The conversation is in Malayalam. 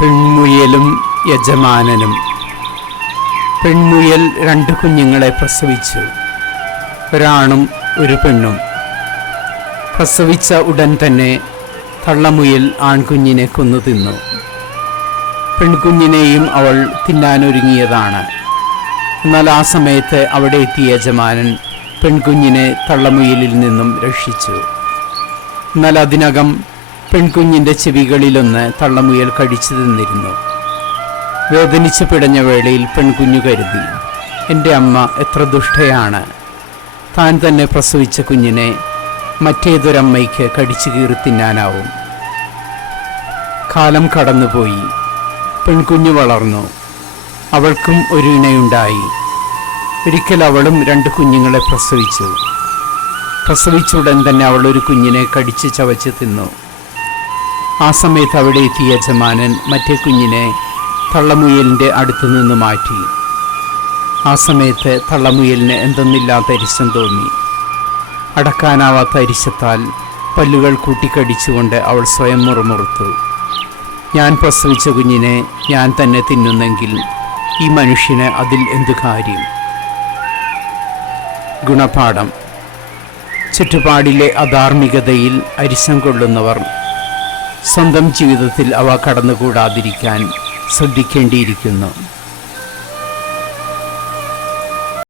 പെൺമുയലും യജമാനനും. പെൺമുയൽ രണ്ട് കുഞ്ഞുങ്ങളെ പ്രസവിച്ചു. ഒരാണും ഒരു പെണ്ണും. പ്രസവിച്ച ഉടൻ തന്നെ തള്ളമുയൽ ആൺകുഞ്ഞിനെ കൊന്നു തിന്നു. പെൺകുഞ്ഞിനെയും അവൾ തിന്നാനൊരുങ്ങിയതാണ്. എന്നാൽ ആ സമയത്ത് അവിടെ എത്തിയ യജമാനൻ പെൺകുഞ്ഞിനെ തള്ളമുയലിൽ നിന്നും രക്ഷിച്ചു. എന്നാൽ അതിനകം പെൺകുഞ്ഞിന്റെ ചെവികളിലൊന്ന് തള്ളമുയൽ കഴിച്ചു തിന്നിരുന്നു. വേദനിച്ച് പിടഞ്ഞ വേളയിൽ പെൺകുഞ്ഞു കരുതി എന്റെ അമ്മ എത്ര ദുഷ്ടയാണ്. താൻ തന്നെ പ്രസവിച്ച കുഞ്ഞിനെ മറ്റേതൊരമ്മയ്ക്ക് കടിച്ചു കീറി തിന്നാനാവും. കാലം കടന്നുപോയി. പെൺകുഞ്ഞു വളർന്നു. അവൾക്കും ഒരു ഇണയുണ്ടായി. ഒരിക്കൽ അവളും രണ്ട് കുഞ്ഞുങ്ങളെ പ്രസവിച്ചു. പ്രസവിച്ച ഉടൻ തന്നെ അവൾ ഒരു കുഞ്ഞിനെ കടിച്ച് ചവച്ച് തിന്നു. ആ സമയത്ത് അവിടെ എത്തിയ യജമാനൻ മറ്റേ കുഞ്ഞിനെ തള്ളമുയലിന്റെ അടുത്തു നിന്ന് മാറ്റി. ആ സമയത്ത് തള്ളമുയലിന് എന്തെന്നില്ലാത്ത അരിശം തോന്നി. അടക്കാനാവാത്ത അരിശത്താൽ പല്ലുകൾ കൂട്ടിക്കടിച്ചുകൊണ്ട് അവൾ സ്വയം മുറുമുറുത്തു. ഞാൻ പ്രസവിച്ച കുഞ്ഞിനെ ഞാൻ തന്നെ തിന്നുന്നെങ്കിൽ ഈ മനുഷ്യന് അതിൽ എന്തു കാര്യം? ഗുണപാഠം. ചുറ്റുപാടിലെ അധാർമികതയിൽ അരിശം കൊള്ളുന്നവർ സ്വന്തം ജീവിതത്തിൽ അവ കടന്നുകൂടാതിരിക്കാൻ ശ്രദ്ധിക്കേണ്ടിയിരിക്കുന്നു.